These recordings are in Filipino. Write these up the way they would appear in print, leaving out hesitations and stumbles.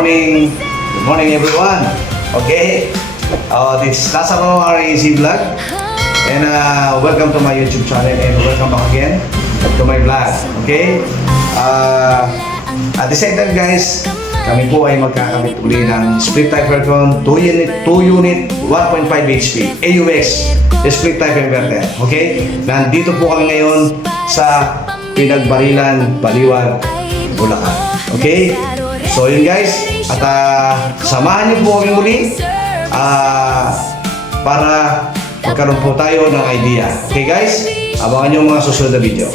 morning. Good morning everyone. Okay. This is Lazaro RAC Vlog. And welcome to my YouTube channel and welcome back again to my vlog. Okay. At the same time guys, kami po ay magkakamit uli ng split type aircon 2 unit 1.5 HP AUX split type inverter. Okay. Nandito po kami ngayon sa Pinagbarilan, Baliwag, Bulacan. Okay. So yun guys, at samahan niyo po kami muli para magkaroon po tayo ng idea. Okay guys, abangan niyo mga susunod na video.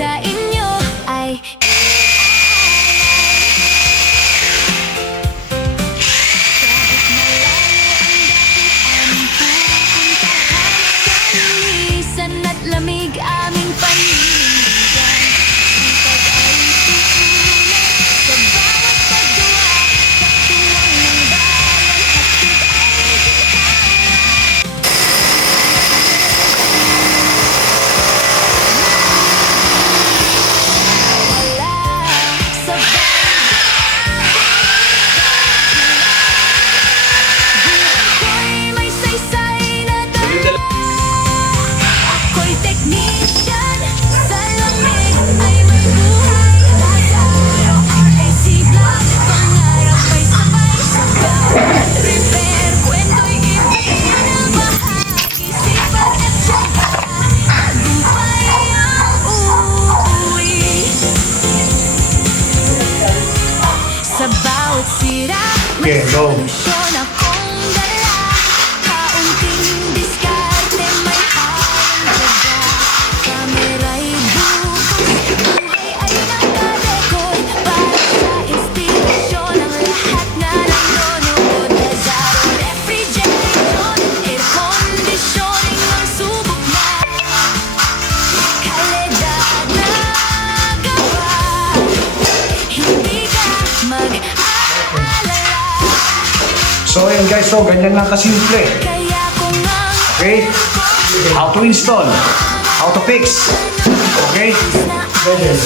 Okay, go. So ayun guys, so ganyan lang kasimple. Okay? How to install, how to fix. Okay? Okay.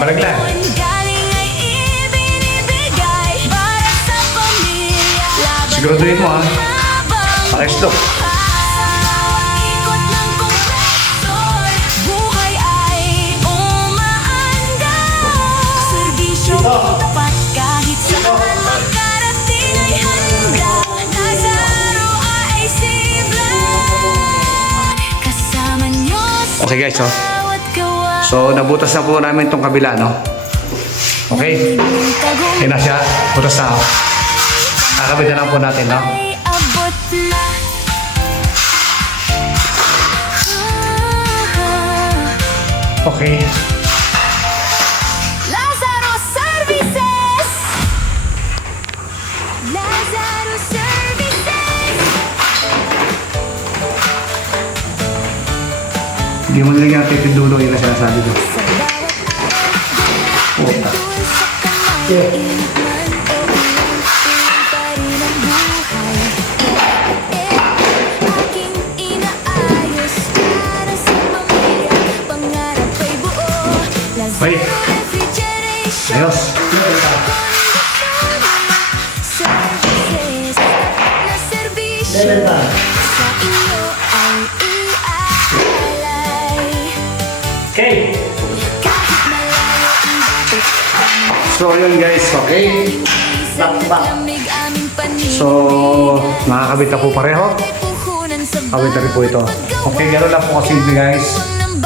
Malaglag. Siguraduhin mo ha. Pares to. Okay guys, so nabutas na po namin itong kabila, no? Okay? Ayun na siya. Butas na. Kakabit na lang po natin, no? Okay. Lazaro Services! Lazaro Services! Hindi mo nilagyan ang titindulo yung sinasabi ko. Puta. Yeah. Ay! Ayos! Okay! So yun guys, okay? So, nakakabit na po pareho. Kabit na rin po ito. Okay, gano'n lang po kasi guys.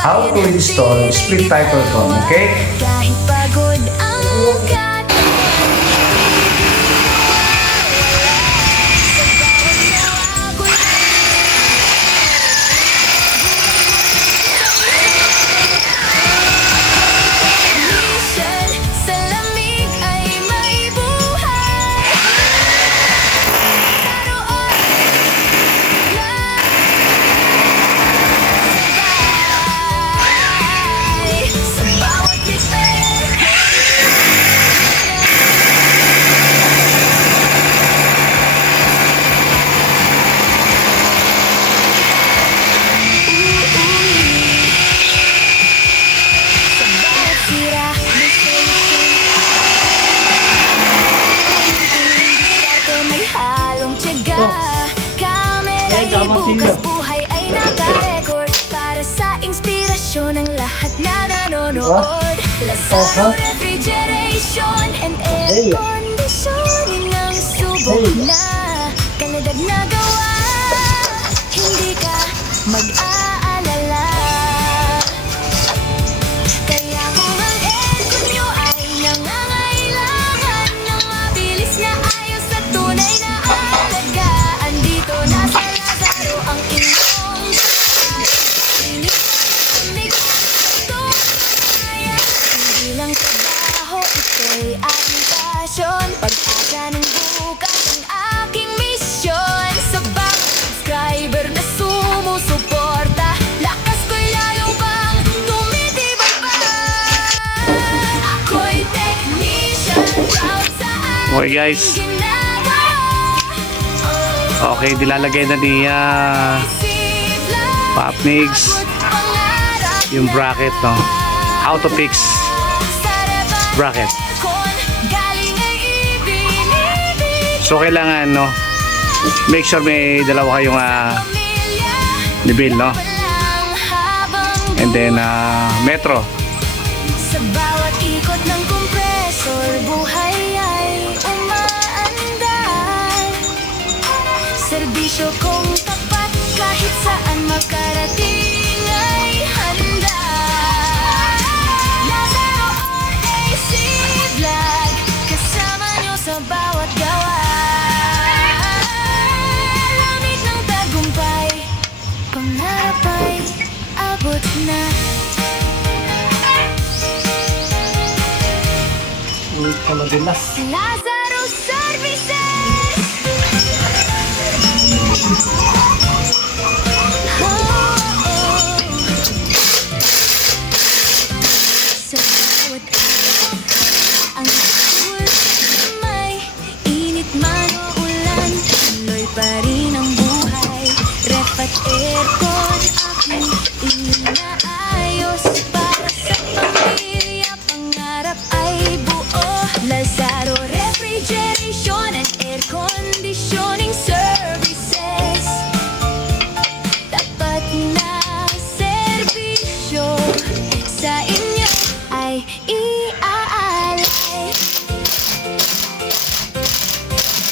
How to install split type aircon, okay? Kahit pagod ang mukha. bukas buhay ay naka-record para sa inspirasyon ng lahat na nanonood. Lazaro Refrigeration and Air Conditioning ang subok na kaladag na gawa. Hindi ka mag-aalala. Kaya kung ang aircon nyo ay nangangailangan ng mabilis na ayos at tunay na alagaan, dito na sa Lazaro ang inyong hindi lang trabaho, ito'y aking pasyon. Pag-asa ng bukas ang aking misyon. Sa bawat subscriber na sumusuporta, lakas ko'y lalo bang tumitibay pa. Ako'y technician, proud sa Okay guys, aking ginagawa. okay, dilalagay na ni Pop Mix yung bracket, no? How to fix bracket. So kailangan, no, make sure may dalawa kayong nibil, no? And then metro. Sa bawat ikot ng kompresor, buhay ay umaandar. Serbisyo kong tapat, kahit saan makarating ay handa. Lazaro RAC Vlog, kasama nyo sa bawat gawa. Lamig ng tagumpay, pangarap ay abot na. Lazaro Services. Sa bawat ang bawat may init man o ulan, tuloy pa rin ang buhay. Ref at aircon aking inaayos para sa pamilya, pangarap ay buo. Lazaro Refrigeration and Air Conditioning Services, tapat na serbisyo sa inyo ay iaalay.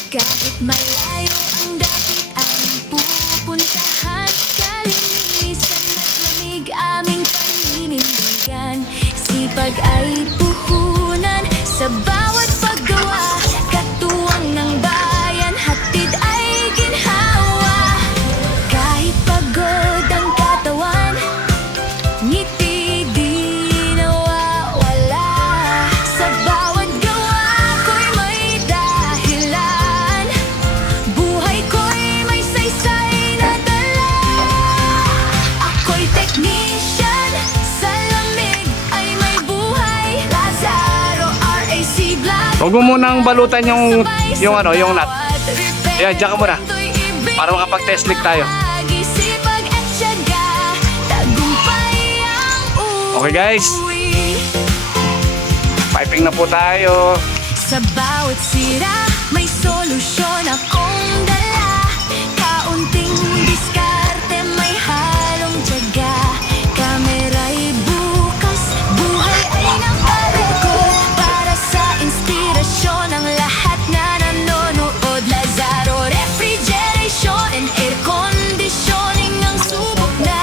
Kahit malayo ang dapit ang pupuntahan, kalinisan at lamig aming paninindigan. Sipag ay puhunan sa bawat paggawa, katuwang ng bayan, hatid ay ginhawa. Kahit pagod ang katawan, ngiti di nawawala. Sa bawat gawa ko'y may dahilan, buhay ko'y may saysay na dala. Ako'y technician, sa lamig ay may buhay. Lazaro RAC Vlog. Huwag mo munang balutan yung ano, yung nut. Ayan, dyan ka muna. Para makapag-test leak tayo. Okay guys, piping na po tayo. Sa bawat sira, may solusyon akong dala. Kaunting diskarte, may halong tiyaga. Kamera'y bukas, buhay ay nakarecord para sa inspirasyon ng lahat na nanonood. Lazaro Refrigeration and Air Conditioning ang subok na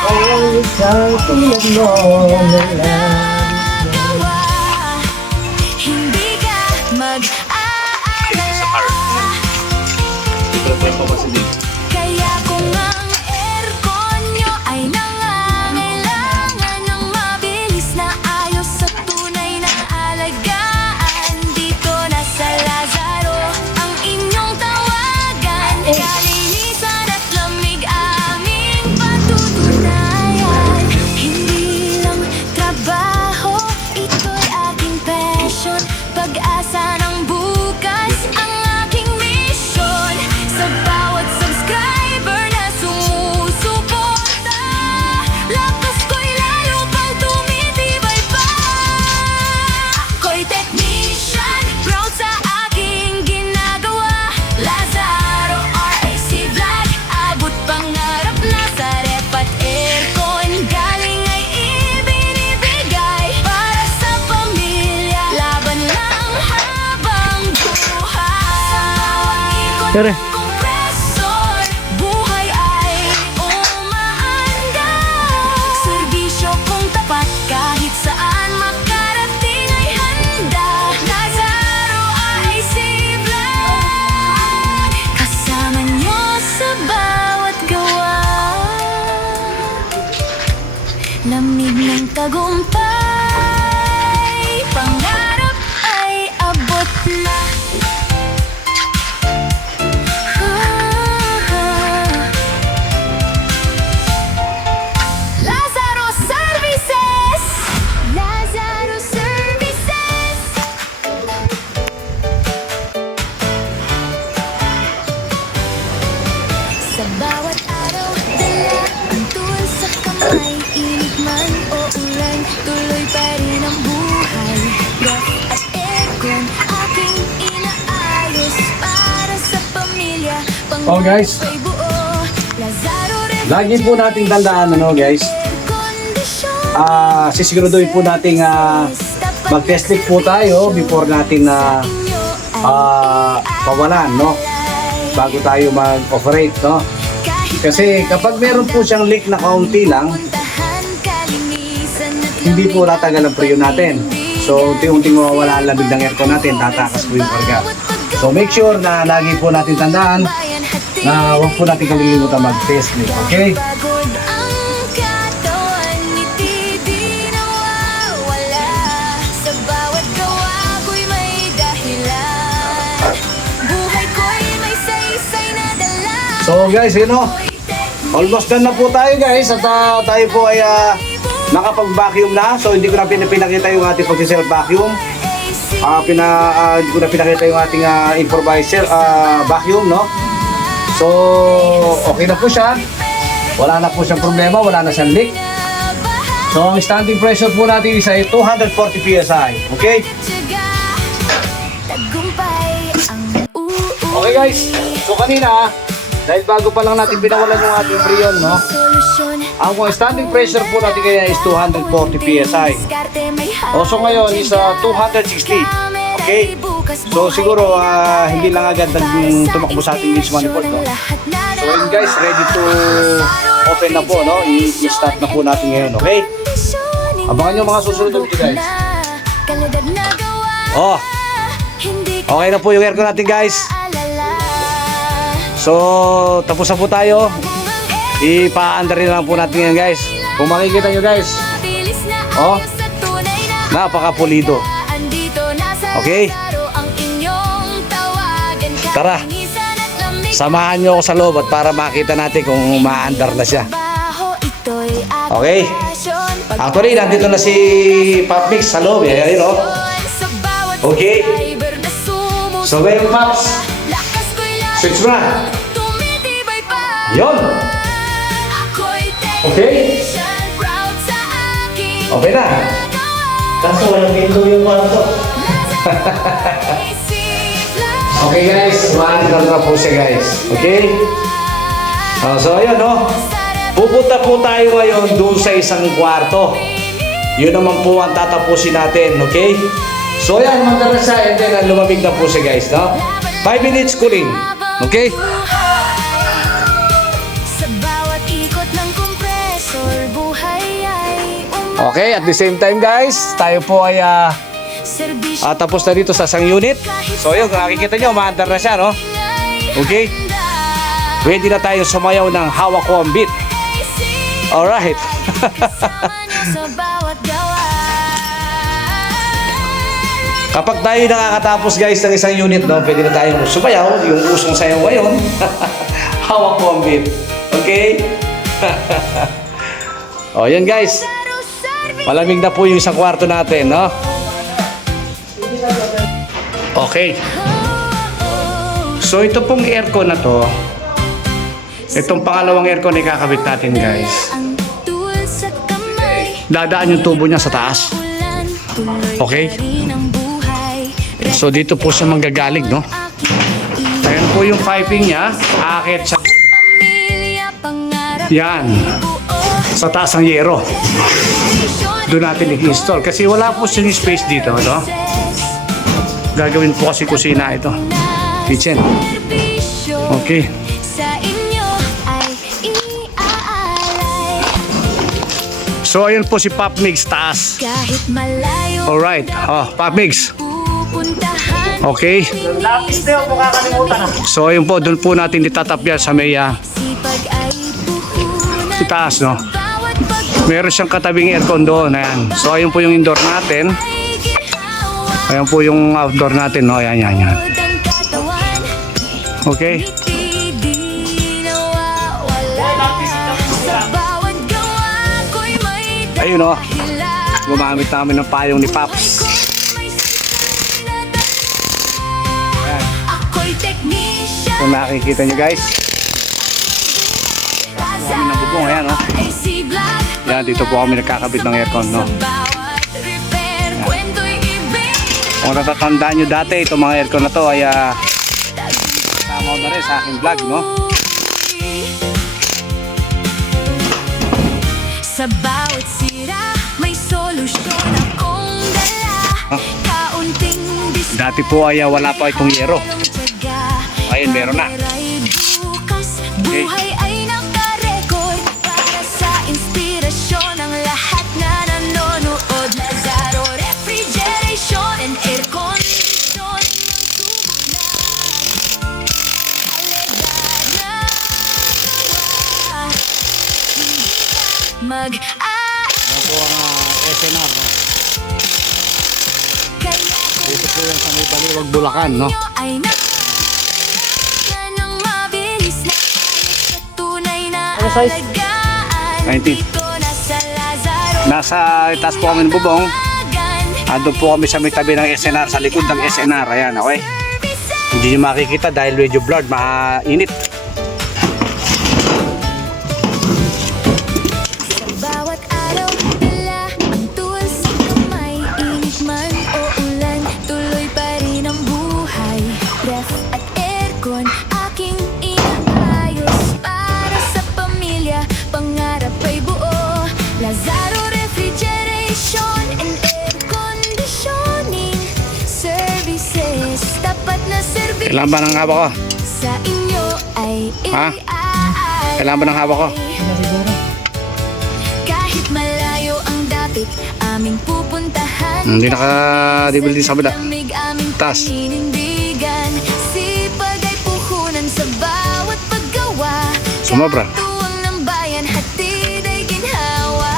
nagawa. Hindi ka mag-aalala. Kaya kung ang aircon nyo ay nangangailangan ng mabilis na ayos sa tunay na alagaan, dito na sa Lazaro ang inyong tawagan. Kalinisan at lamig aming patutunayan. Hindi lang trabaho, ito'y aking passion. Pag-asa ng bukas ang aking mission. Sa bawat subscriber Tere. kompresor, buhay ay umaanda. Serbisyo kung tapat kahit saan makarating ay handa. Lazaro IC Vlog, kasama nyo sa bawat gawa. Lamig ng tagumpay, pangarap ay abot na. Lazaro Services! Lazaro Services! Sa bawat araw, dala ang tool sa kamay. Init man o ulan, tuloy pa rin ang buhay. Ref at aircon, aking inaayos para sa pamilya. Oh, guys. Pangungapay buo, Lazaro Lagi po nating tandaan, ano guys, Refrigerator, sisiguraduhin po nating mag-test leak po tayo before natin na pawalan, no? Bago tayo mag-operate, no? Kasi kapag meron po siyang leak na kaunti lang, hindi po tatagal ang preo natin. So, unti-unting mawawala ang lamig ng aircon natin, tatakas po yung karga. So, make sure na lagi po natin tandaan na huwag po natin kalilimutan mag-test leak, okay? Pagod ang katawan, ngiti di nawawala. Sa bawat gawa ko'y may dahilan. Buhay ko'y may saysay na dala. So, guys, you know, almost done na po tayo, guys, at tayo po ay nakapag-vacuum na. So, hindi ko na pinakita yung ating pag-self-vacuum. Hindi ko na pinakita yung ating improviser vacuum, no? So, okay na po siya. Wala na po siyang problema, wala na siyang leak. So, ang standing pressure po natin is ay 240 PSI. Okay? Okay, guys. So, kanina, dahil bago pa lang natin pinawalan yung ating freon, no? Ang standing pressure po natin kaya is 240 PSI. So ngayon is 260. Okay? So siguro hindi lang agad tumakbo sa ating leads manifold, no? So yun guys, ready to open na po, no? I-start na po natin ngayon, okay? Abangan nyo mga susunod na video, guys. Oh, okay na po yung aircon natin, guys. So tapos na po tayo. Ipa-under rin lang po natin yan, guys. Kung makikita nyo, guys, oh, napaka-pulido. Okay? Tara, samahan nyo ako sa loob at para makita natin kung ma-under na siya. Okay? Actually, nandito na si Pop Mix sa loob. Ayan, oh. Okay? So, ngayon, Pops, switch mo na. Yun. Okay? Okay na. Kaso walang pinto yung kwarto. Okay guys, ma-under na po siya guys. Okay? So ayun, no? Pupunta po tayo ngayon doon sa isang kwarto. Yun naman po ang tatapusin natin, okay? So ayan, mandar na siya and then lumamig na po siya guys, no? 5 minutes cooling. Okay? Okay, at the same time guys, tayo po ay tapos na dito sa isang unit. So yun, kung nakikita nyo, ma-under na siya, no? Okay? Pwede na tayo sumayaw ng hawak ko ang beat. Alright. Kapag tayo nakakatapos guys ng isang unit, no, pwede na tayo sumayaw, yung usong sayaw ngayon. Hawak ko ang beat. Okay? O, yan guys. Malamig na po yung isang kwarto natin, no? Okay. So, ito pong aircon na to, itong pangalawang aircon na ikakabit natin, guys. Dadaan yung tubo niya sa taas. Okay? So, dito po siya manggagaling, no? Ayan po yung piping niya. Aakit siya. Yan. Sa taas ng yero. Doon natin i-install. Kasi wala po siyang space dito, no? Gagawin po kasi kusina ito. Kitchen. Okay. sa inyo ay iaalay. So ayun po si Pop Mix taas. Kahit malayo Alright. Oh, Pop Mix. pupuntahan. Okay. Lapis na yun, kung kakalimutan. So ayun po, doon po natin itatapyan sa may Sipag ay puhunan. itaas, no? Bawat pagkakas Meron siyang katabing aircon doon. Ayan. So ayun po yung indoor natin. ay ginawa. Ayan po yung outdoor natin, no? Ayan, yan, yan. Ang katawan, Okay. ngiti di nawawala. Sa bawat gawa ko'y may Ayun, no? dahilan. Gumamit namin ng payong ni Pops. May sipag na dala. Ako'y technician. Kung nakikita nyo guys. Kami ng bubong, ayan, no? AC Vlog. Yan, dito po kami nagkakabit ng aircon, no? Sa bawat repair, kwento'y ibig. Kung natatandaan nyo dati, itong mga aircon na to ay kasama ko na rin sa aking vlog, no? Sa bawat sira, may solusyon akong dala. Kaunting diskarte, Dati po ay wala pa itong yero. tiyaga. Ayun, meron na. Kamera'y bukas, buhay ay nakarecord. Para sa inspirasyon ng lahat na nanonood. Lazaro Refrigeration and Air Conditioning ang subok na kalidad na gawa. Hindi na Yan po ang SNR, no? kaya Dito po yan sa may Baliwag, Bulacan, no? ay nakakaya ng mabilis na ayos sa tunay na Ano size? alagaan. 19. Dito na sa Lazaro Nasa itaas po kami ng bubong. Agan. Ando po kami sa may tabi ng SNR, sa likod ng SNR. Ayan, okay? Services. Hindi nyo makikita dahil medyo blurred, mainit. Sa bawat araw, dala ang tools sa kamay. Init man o ulan, tuloy pa rin ang buhay. Ref at aircon, aking inaayos. Para sa pamilya, pangarap ay buo. Lazaro Refrigeration and Air Conditioning Services. Tapat na service Kailan ba ng haba ko? sa inyo ay Ha? iaalay. Kailan ba ng haba ko? Kahit malayo ang dapit, aming pupuntahan. Hindi naka-dibble din sa kabila. Lamig aming Taas. paninindigan. Sipag ay puhunan sa bawat paggawa. Sumobra. Katuwang ng bayan, hatid ay ginhawa.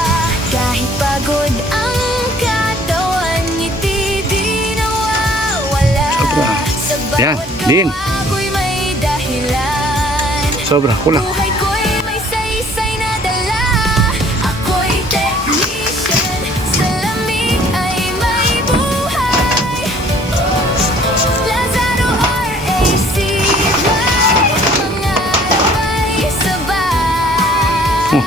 Kahit pagod ang katawan, ngiti di nawawala. Sobra. Sa Yan, bawat din. gawa ko'y may dahilan. Sobra, kulang. Buhay ko'y may saysay na dala. Ako'y technician. Sa lamig ay may buhay. Lazaro RAC Vlog. Pangarap ay sabay.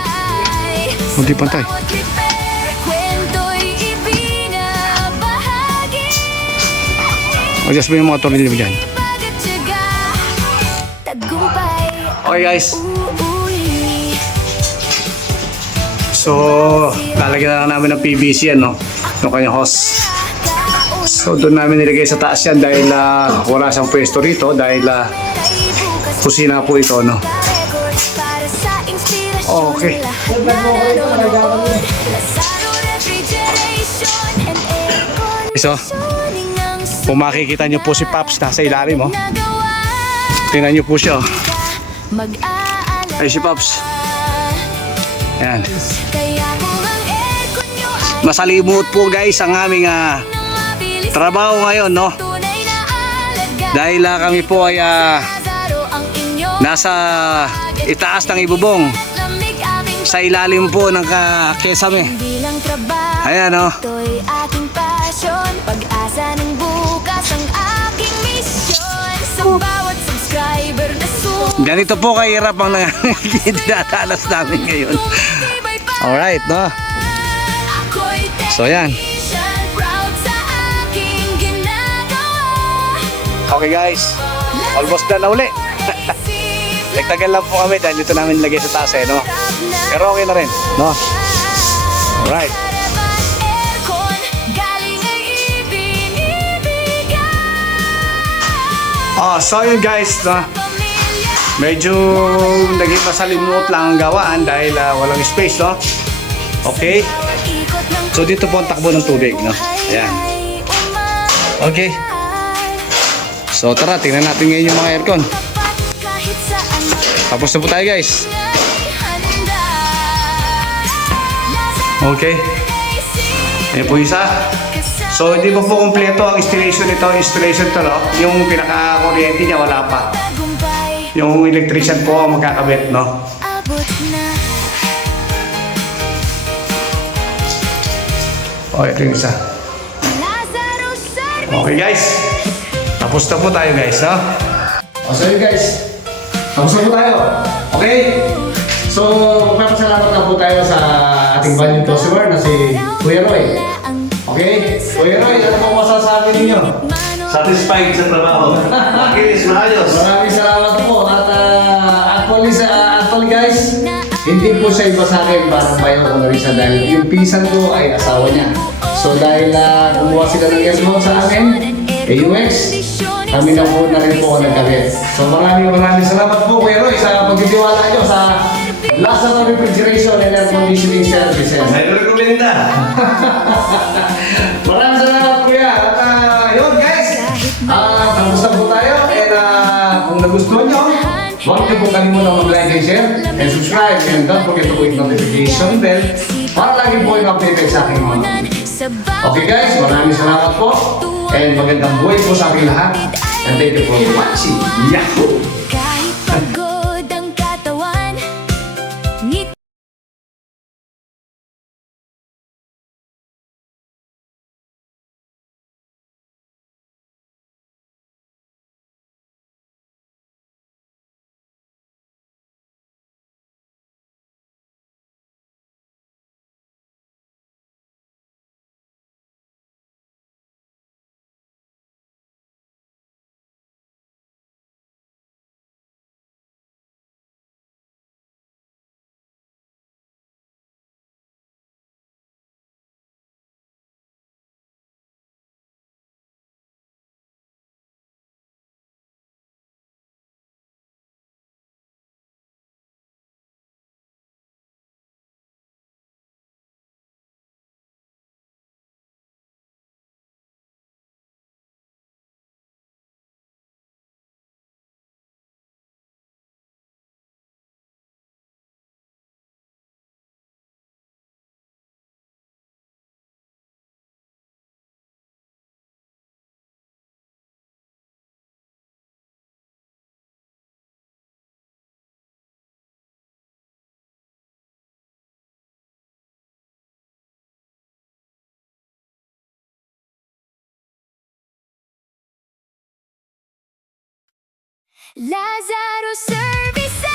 Hindi pantay. Sa bawat repair, kwento'y ibinabahagi. Adjust mo yung mga tornilyo mo dyan. Sipag at tiyaga, tagumpay. Okay guys, Uuwi. so lalagyan na lang namin ng PVC yan, no? Yung kanyang hose. So doon namin nilagay sa taas yan dahil wala siyang pwesto rito dahil kusina po ito, no? Okay. So, kung makikita nyo po si Pops nasa ilalim, oh. Tingnan nyo po siya, oh. Ay si Pops. Yan. Masalimut po guys ang aming trabaho ngayon, no? Dahil kami po ay nasa itaas ng ibubong sa ilalim po ng kesame. Ayan, no? Ito'y aking passion, pag-asa ng bukas ang aking misyon. Sa bawat subscriber na Ganito po kahirap ang dinadanas namin ngayon. Alright, no? So, yan. proud sa aking ginagawa. Okay guys, almost done na uli. Nagtagal lang po kami dahil dito namin nilagay sa taas, no? Pero okay na rin, no? Alright. So yun guys, no? Medyo naging masalimuot lang ang gawaan dahil walang space, no? Okay. So dito po ang takbo ng tubig, no? Ayan. Okay. So tara, tingnan natin ngayon yung mga aircon. Tapos na po tayo, guys. Okay. Ayan po isa. So hindi pa po kompleto ang installation nito. Installation to, no? Yung pinaka-kuryente niya wala pa. Yung electrician po ang magkakabit, no? Okay, ito yung isa. Okay, guys. Tapos na po tayo, guys, no? So yun, guys. Tapos na po tayo. Okay? So, magpapasalamat na po tayo sa ating valued customer na si Kuya Roy. Okay? Kuya Roy, ano po masasabi ninyo? Satisfied sa trabaho. Makinis, maayos. Maraming salamat po. At actually guys, hindi po siya iba sa akin parang bayo ko na rin siya dahil yung pinsan ko ay asawa niya. So dahil kumuha sila ng yes mo sa amin, AUX, kami na po na rin po nagkabit. So maraming salamat po Kuya Roy sa pagtitiwala nyo sa Lazaro Refrigeration and Air Conditioning Services. May recommenda. Maraming salamat Kuya. At yun guys, tapos na po tayo. And kung nagustuhan nyo, huwag niyo po kalimutan mag-like and share and subscribe. And don't forget to click notification bell para lagi po yung updated sa aking mga video. Okay guys, maraming salamat po. And magandang buhay po sa aking lahat. And thank you for watching. Yahoo! Kahit pagod ang katawan, ngiti Lazaro Services.